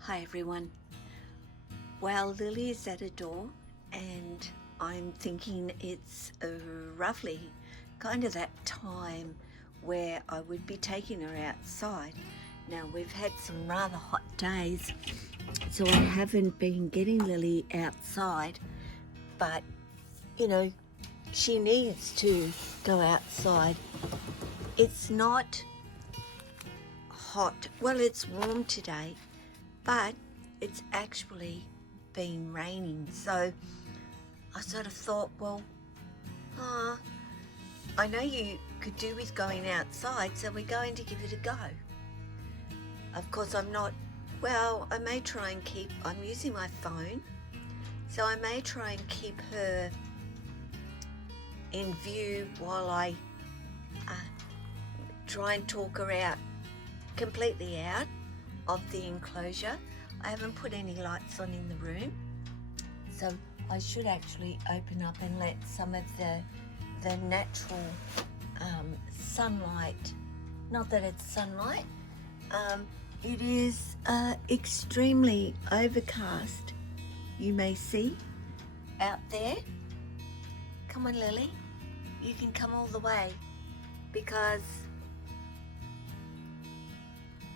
Hi everyone. Well, Lily is at a door and I'm thinking it's roughly kind of that time where I would be taking her outside. Now we've had some rather hot days, so I haven't been getting Lily outside, but you know, she needs to go outside. It's not hot, well it's warm today, but it's actually been raining, so I sort of thought, well, I know you could do with going outside, so we're going to give it a go. Of course I'm not, well, I may try and keep, I'm using my phone, so I may try and keep her in view while I try and talk her out, completely out of the enclosure. I haven't put any lights on in the room, so I should actually open up and let some of the natural sunlight, not that it's sunlight, it is extremely overcast, you may see out there. Come on Lily, you can come all the way, because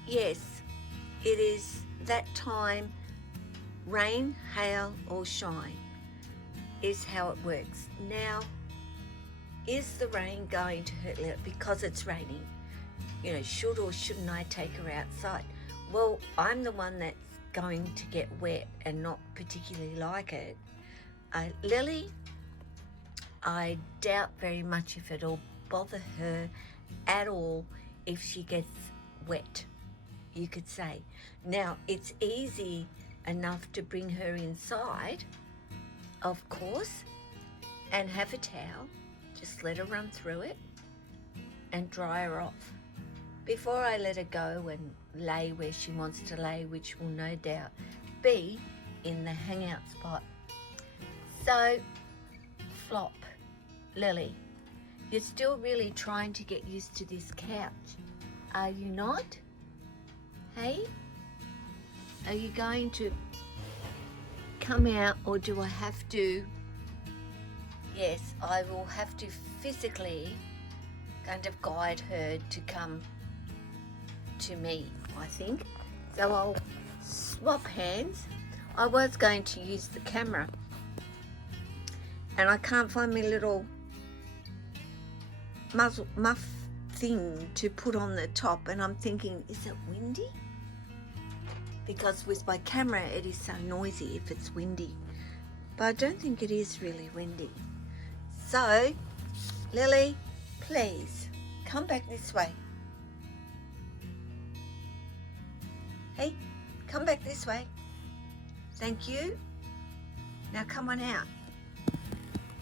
yes, it is that time, rain, hail or shine is how it works. Now, is the rain going to hurt Lily because it's raining? You know, should or shouldn't I take her outside? Well, I'm the one that's going to get wet and not particularly like it. Lily, I doubt very much if it'll bother her at all if she gets wet, you could say. Now, it's easy enough to bring her inside, of course, and have a towel, just let her run through it and dry her off before I let her go and lay where she wants to lay, which will no doubt be in the hangout spot. So, Flop, Lily, you're still really trying to get used to this couch, are you not? Hey? Are you going to come out, or do I have to? Yes, I will have to physically kind of guide her to come to me, I think. So I'll swap hands. I was going to use the camera and I can't find my little muff thing to put on the top, and I'm thinking, is it windy? Because with my camera it is so noisy if it's windy, but I don't think it is really windy. So Lily, please come back this way. Hey, come back this way. Thank you. Now come on out.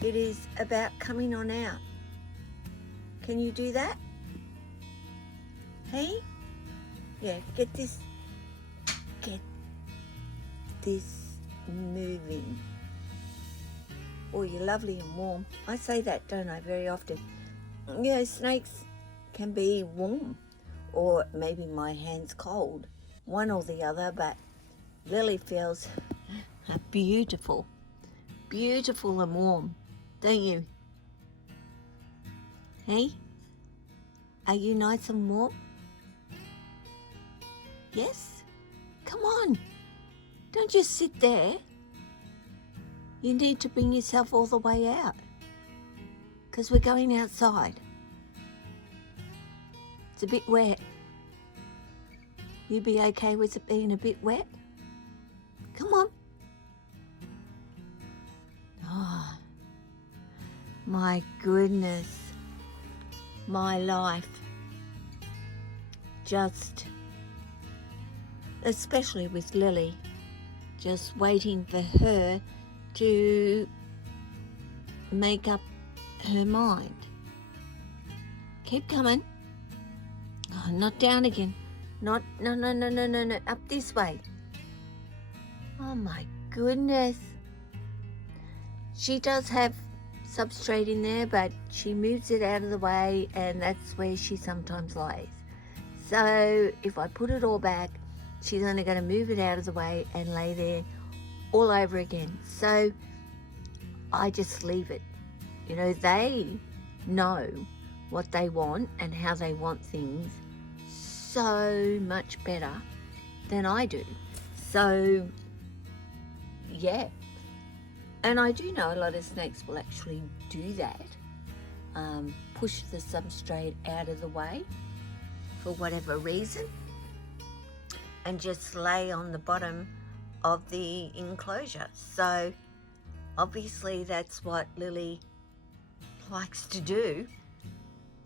It is about coming on out. Can you do that? Hey? Yeah, get this moving. Oh, you're lovely and warm. I say that, don't I, very often. You know, snakes can be warm, or maybe my hand's cold, one or the other, but Lily feels beautiful, beautiful and warm, don't you? Hey? Are you nice and warm? Yes? Come on. Don't just sit there. You need to bring yourself all the way out, because we're going outside. It's a bit wet. You be okay with it being a bit wet? Come on. Oh, my goodness. My life. Just, especially with Lily, just waiting for her to make up her mind. Keep coming. Oh, not down again. No, up this way. Oh my goodness. She does have substrate in there, but she moves it out of the way, and that's where she sometimes lays. So if I put it all back, she's only going to move it out of the way and lay there all over again. So I just leave it. You know, they know what they want and how they want things so much better than I do. So yeah, and I do know a lot of snakes will actually do that, push the substrate out of the way for whatever reason and just lay on the bottom of the enclosure. So obviously that's what Lily likes to do,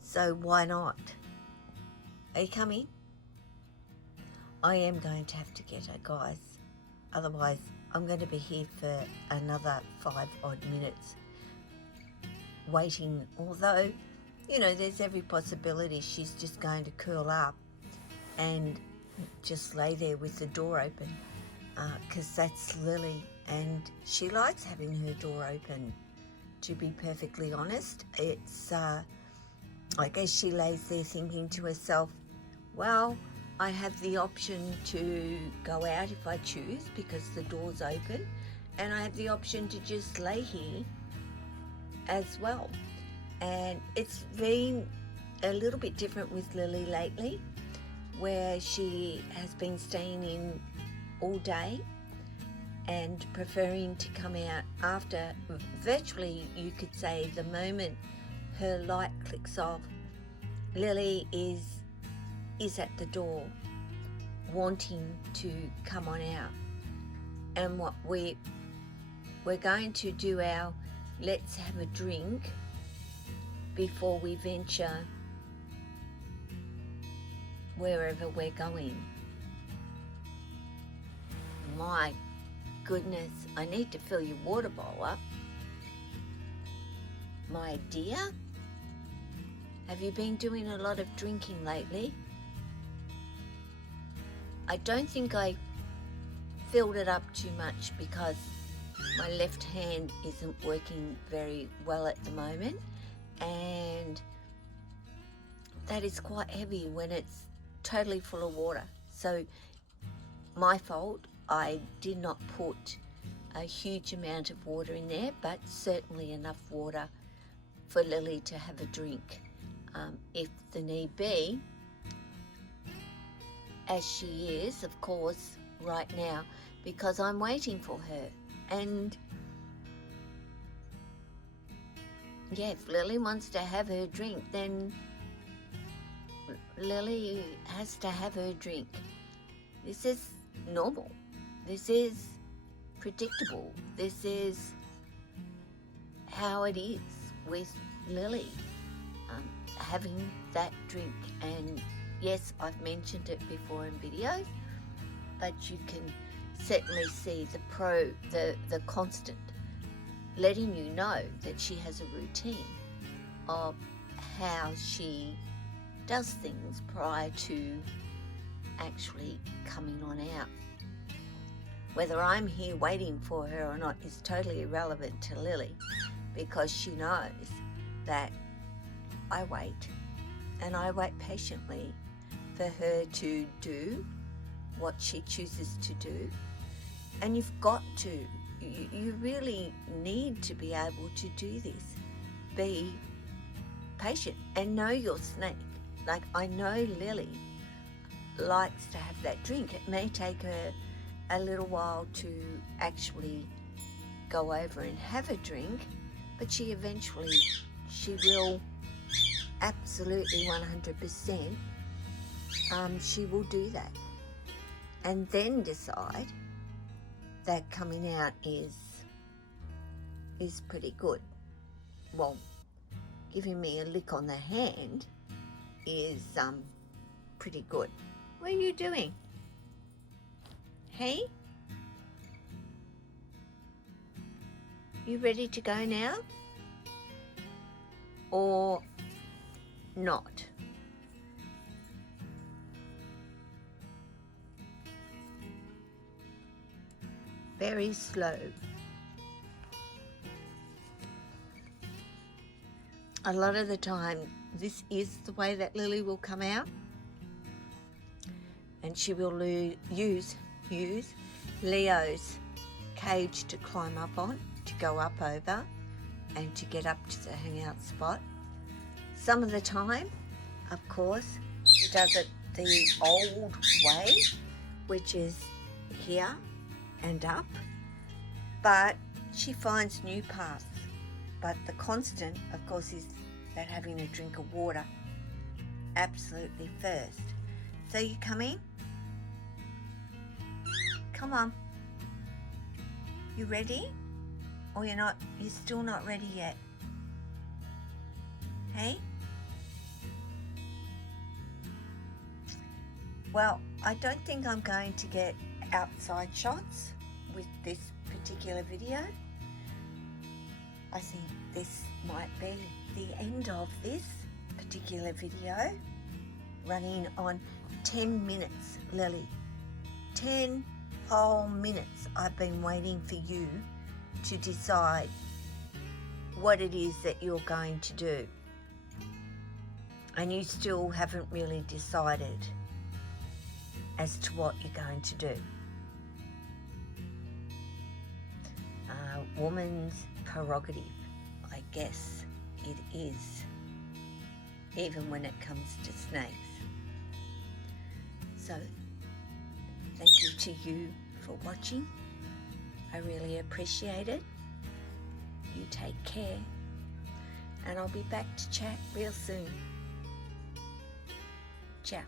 so why not? Are you coming? I am going to have to get her, guys, otherwise I'm going to be here for another 5 odd minutes waiting, although, you know, there's every possibility she's just going to curl up and just lay there with the door open, because that's Lily, and she likes having her door open, to be perfectly honest. It's, I guess she lays there thinking to herself, well, I have the option to go out if I choose because the door's open, and I have the option to just lay here as well. And it's been a little bit different with Lily lately, where she has been staying in all day and preferring to come out after, virtually you could say, the moment her light clicks off, Lily is at the door wanting to come on out. And what we're going to do our let's have a drink before we venture wherever we're going. My goodness, I need to fill your water bowl up. My dear, have you been doing a lot of drinking lately? I don't think I filled it up too much because my left hand isn't working very well at the moment, and that is quite heavy when it's totally full of water. So my fault, I did not put a huge amount of water in there, but certainly enough water for Lily to have a drink if the need be, as she is, of course, right now, because I'm waiting for her. And yeah, if Lily wants to have her drink, then Lily has to have her drink. This is normal. This is predictable. This is how it is with Lily, having that drink. And yes, I've mentioned it before in videos, but you can certainly see the constant letting you know that she has a routine of how she does things prior to actually coming on out. Whether I'm here waiting for her or not is totally irrelevant to Lily, because she knows that I wait, and I wait patiently for her to do what she chooses to do. And you've got to, you really need to be able to do this. Be patient and know your snake. Like, I know Lily likes to have that drink. It may take her a little while to actually go over and have a drink, but she will absolutely 100%, she will do that, and then decide that coming out is pretty good. Well, giving me a lick on the hand is pretty good. What are you doing? Hey? You ready to go now? Or not? very slow. A lot of the time, this is the way that Lily will come out, and she will use Leo's cage to climb up on, to go up over, and to get up to the hangout spot. Some of the time, of course, she does it the old way, which is here and up, but she finds new paths. But the constant, of course, is that having a drink of water absolutely first. So you coming? Come on. You ready? Or you're not? You're still not ready yet? Hey? Well, I don't think I'm going to get outside shots with this particular video. I think this might be the end of this particular video, running on 10 minutes, Lily. 10 whole minutes I've been waiting for you to decide what it is that you're going to do. And you still haven't really decided as to what you're going to do. Woman's prerogative, I guess it is, even when it comes to snakes. So, thank you to you for watching. I really appreciate it. You take care, and I'll be back to chat real soon. Ciao.